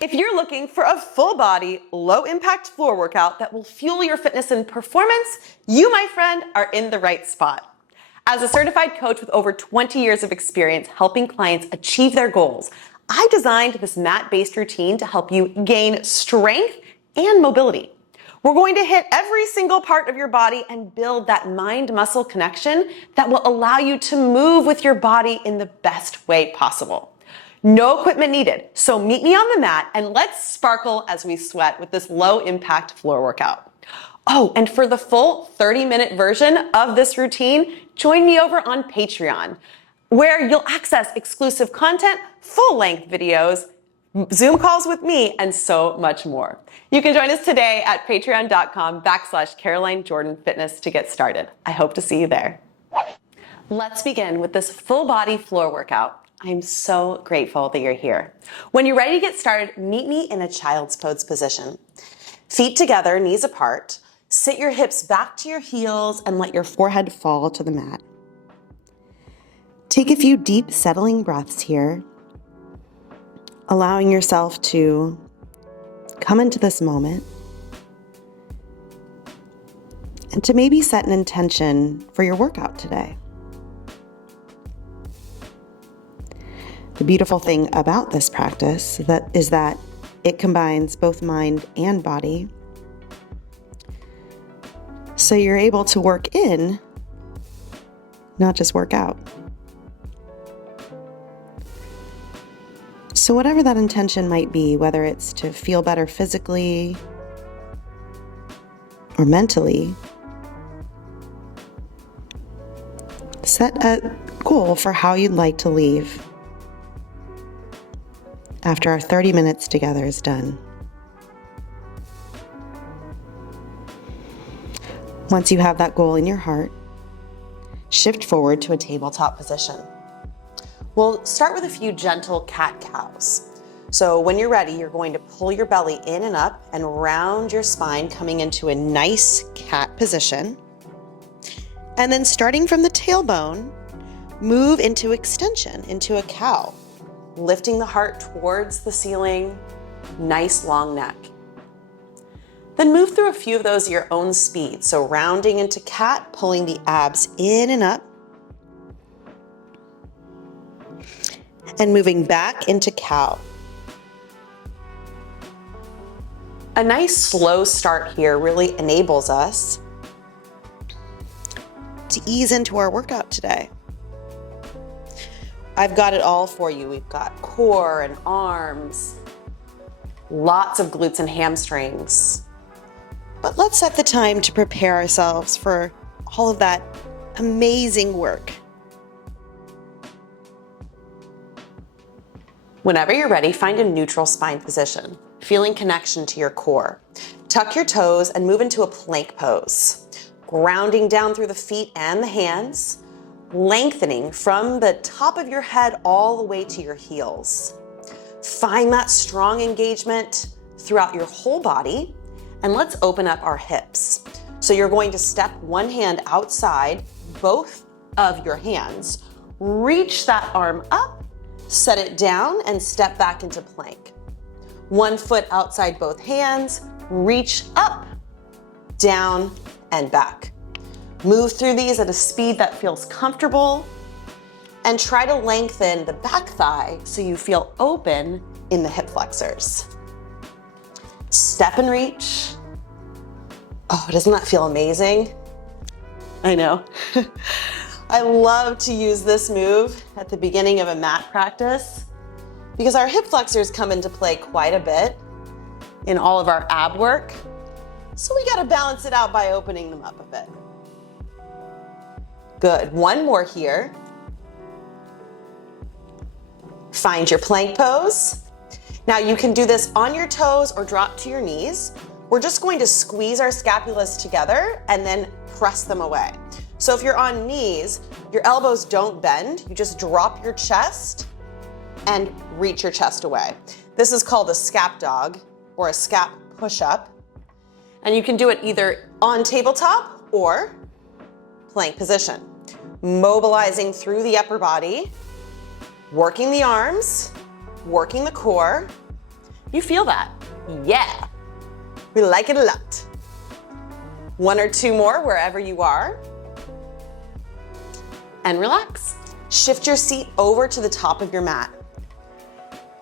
If you're looking for a full body, low impact floor workout that will fuel your fitness and performance, you, my friend, are in the right spot. As a certified coach with over 20 years of experience helping clients achieve their goals, I designed this mat-based routine to help you gain strength and mobility. We're going to hit every single part of your body and build that mind-muscle connection that will allow you to move with your body in the best way possible. No equipment needed, so meet me on the mat and let's sparkle as we sweat with this low-impact floor workout. Oh, and for the full 30-minute version of this routine, join me over on Patreon, where you'll access exclusive content, full-length videos, Zoom calls with me, and so much more. You can join us today at patreon.com/carolinejordanfitness to get started. I hope to see you there. Let's begin with this full body floor workout. I'm so grateful that you're here. When you're ready to get started, meet me in a child's pose position. Feet together, knees apart. Sit your hips back to your heels and let your forehead fall to the mat. Take a few deep settling breaths here, allowing yourself to come into this moment and to maybe set an intention for your workout today. The beautiful thing about this practice is that it combines both mind and body. So you're able to work in, not just work out. So whatever that intention might be, whether it's to feel better physically or mentally, set a goal for how you'd like to leave after our 30 minutes together is done. Once you have that goal in your heart, shift forward to a tabletop position. We'll start with a few gentle cat-cows. So when you're ready, you're going to pull your belly in and up and round your spine, coming into a nice cat position. And then starting from the tailbone, move into extension, into a cow, lifting the heart towards the ceiling, nice long neck. Then move through a few of those at your own speed. So rounding into cat, pulling the abs in and up, and moving back into cow. A nice slow start here really enables us to ease into our workout today. I've got it all for you. We've got core and arms, lots of glutes and hamstrings. But let's set the time to prepare ourselves for all of that amazing work. Whenever you're ready, find a neutral spine position, feeling connection to your core. Tuck your toes and move into a plank pose, grounding down through the feet and the hands, lengthening from the top of your head all the way to your heels. Find that strong engagement throughout your whole body, and let's open up our hips. So you're going to step one hand outside both of your hands, reach that arm up, set it down, and step back into plank. One foot outside both hands, reach up, down, and back. Move through these at a speed that feels comfortable, and try to lengthen the back thigh so you feel open in the hip flexors. Step and reach. Oh, doesn't that feel amazing? I know. I love to use this move at the beginning of a mat practice because our hip flexors come into play quite a bit in all of our ab work. So we gotta balance it out by opening them up a bit. Good, one more here. Find your plank pose. Now you can do this on your toes or drop to your knees. We're just going to squeeze our scapulas together and then press them away. So if you're on knees, your elbows don't bend. You just drop your chest and reach your chest away. This is called a scap dog or a scap push-up. And you can do it either on tabletop or plank position. Mobilizing through the upper body, working the arms, working the core, You feel that? Yeah. We like it a lot. One or two more wherever you are. And relax. Shift your seat over to the top of your mat.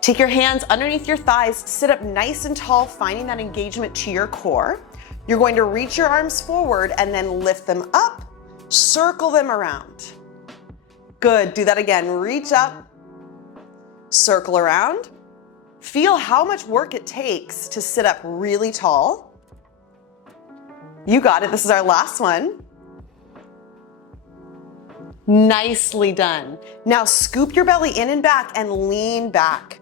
Take your hands underneath your thighs, sit up nice and tall, finding that engagement to your core. You're going to reach your arms forward and then lift them up, circle them around. Good, do that again. Reach up, circle around. Feel how much work it takes to sit up really tall. You got it, this is our last one. Nicely done. Now scoop your belly in and back and lean back.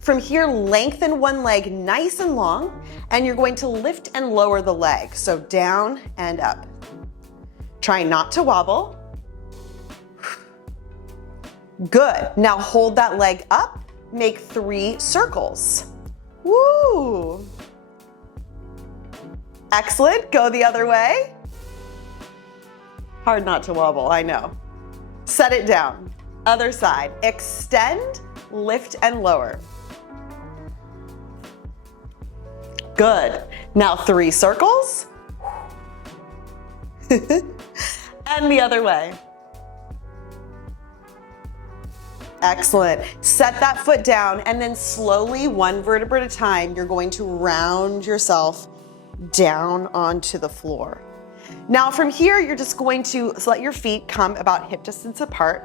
From here, lengthen one leg nice and long, and you're going to lift and lower the leg. So down and up. Try not to wobble. Good. Now hold that leg up, make 3 circles. Woo! Excellent. Go the other way. Hard not to wobble, I know. Set it down. Other side. Extend, lift, and lower. Good. Now 3 circles. And the other way. Excellent. Set that foot down and then slowly, one vertebra at a time, you're going to round yourself down onto the floor. Now from here, you're just going to let your feet come about hip distance apart,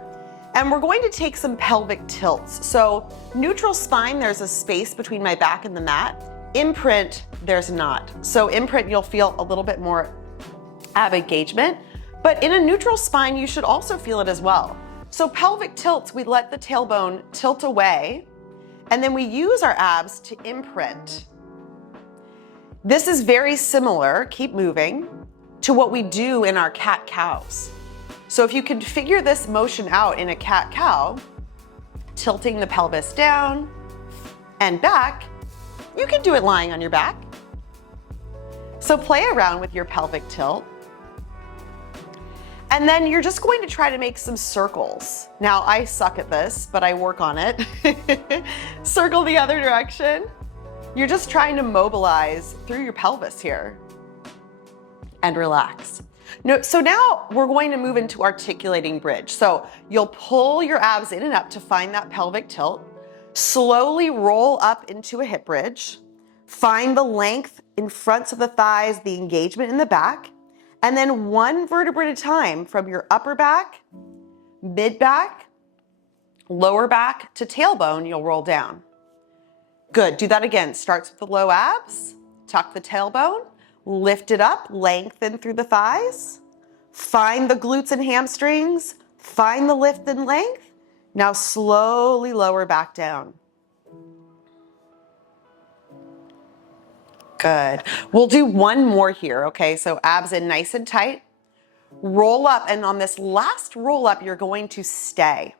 and we're going to take some pelvic tilts. So neutral spine, there's a space between my back and the mat. Imprint, there's not. So imprint, you'll feel a little bit more ab engagement, but in a neutral spine, you should also feel it as well. So pelvic tilts, we let the tailbone tilt away, and then we use our abs to imprint. This is very similar, keep moving, to what we do in our cat-cows. So if you can figure this motion out in a cat-cow, tilting the pelvis down and back, you can do it lying on your back. So play around with your pelvic tilt. And then you're just going to try to make some circles. Now I suck at this, but I work on it. Circle the other direction. You're just trying to mobilize through your pelvis here. And relax. So now we're going to move into articulating bridge. So you'll pull your abs in and up to find that pelvic tilt. Slowly roll up into a hip bridge. Find the length in front of the thighs, the engagement in the back. And then one vertebra at a time from your upper back, mid back, lower back to tailbone, you'll roll down. Good, do that again. Starts with the low abs, tuck the tailbone, lift it up, lengthen through the thighs, find the glutes and hamstrings, find the lift and length. Now slowly lower back down. Good. We'll do one more here, okay? So abs in nice and tight. Roll up, and on this last roll up, you're going to stay.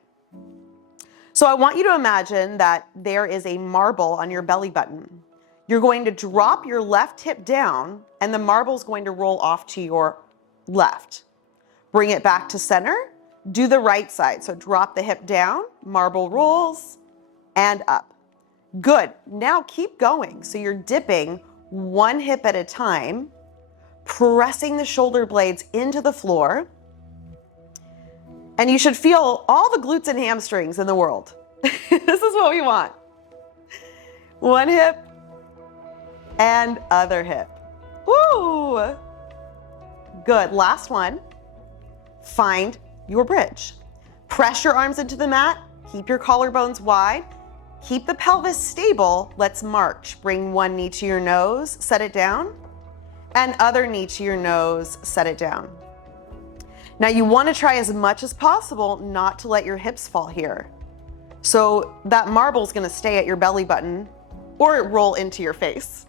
So I want you to imagine that there is a marble on your belly button. You're going to drop your left hip down, and the marble's going to roll off to your left. Bring it back to center. Do the right side. So drop the hip down, marble rolls, and up. Good. Now keep going. So you're dipping one hip at a time, pressing the shoulder blades into the floor. And you should feel all the glutes and hamstrings in the world. This is what we want. One hip and other hip. Woo! Good. Last one. Find your bridge. Press your arms into the mat. Keep your collarbones wide. Keep the pelvis stable. Let's march. Bring one knee to your nose, set it down, and other knee to your nose, set it down. Now you want to try as much as possible not to let your hips fall here. So that marble's going to stay at your belly button or roll into your face.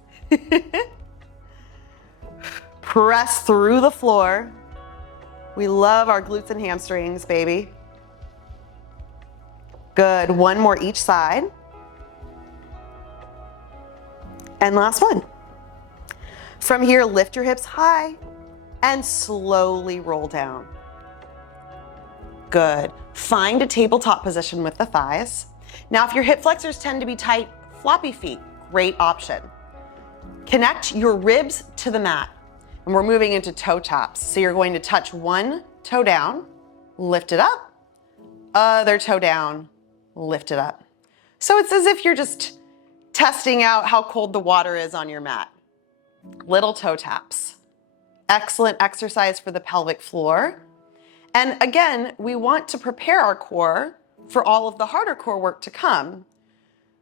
Press through the floor. We love our glutes and hamstrings, baby. Good. One more each side. And last one. From here, lift your hips high and slowly roll down. Good. Find a tabletop position with the thighs. Now, if your hip flexors tend to be tight, floppy feet. great option. Connect your ribs to the mat. And we're moving into toe taps. So you're going to touch one toe down, lift it up, other toe down, lift it up. So it's as if you're just testing out how cold the water is on your mat. Little toe taps. Excellent exercise for the pelvic floor. And again, we want to prepare our core for all of the harder core work to come.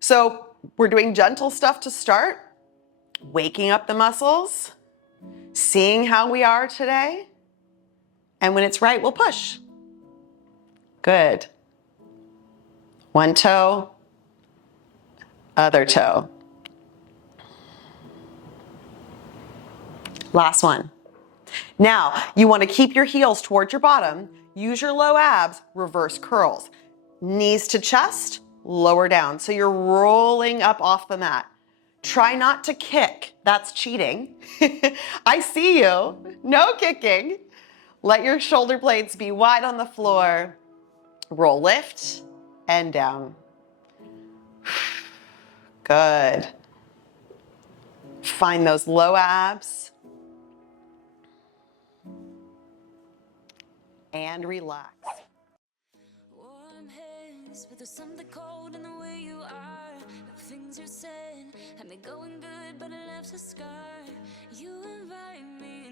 So we're doing gentle stuff to start, waking up the muscles, seeing how we are today, and when it's right, we'll push. Good. One toe, other toe. Last one. Now, you want to keep your heels towards your bottom, use your low abs, reverse curls. Knees to chest, lower down. So you're rolling up off the mat. Try not to kick, that's cheating. I see you, no kicking. Let your shoulder blades be wide on the floor. Roll, lift, and down. Good. Find those low abs. And relax. Warm hands, but there's something cold in the way you are. The things you said had me going good, but it left a scar. You invite me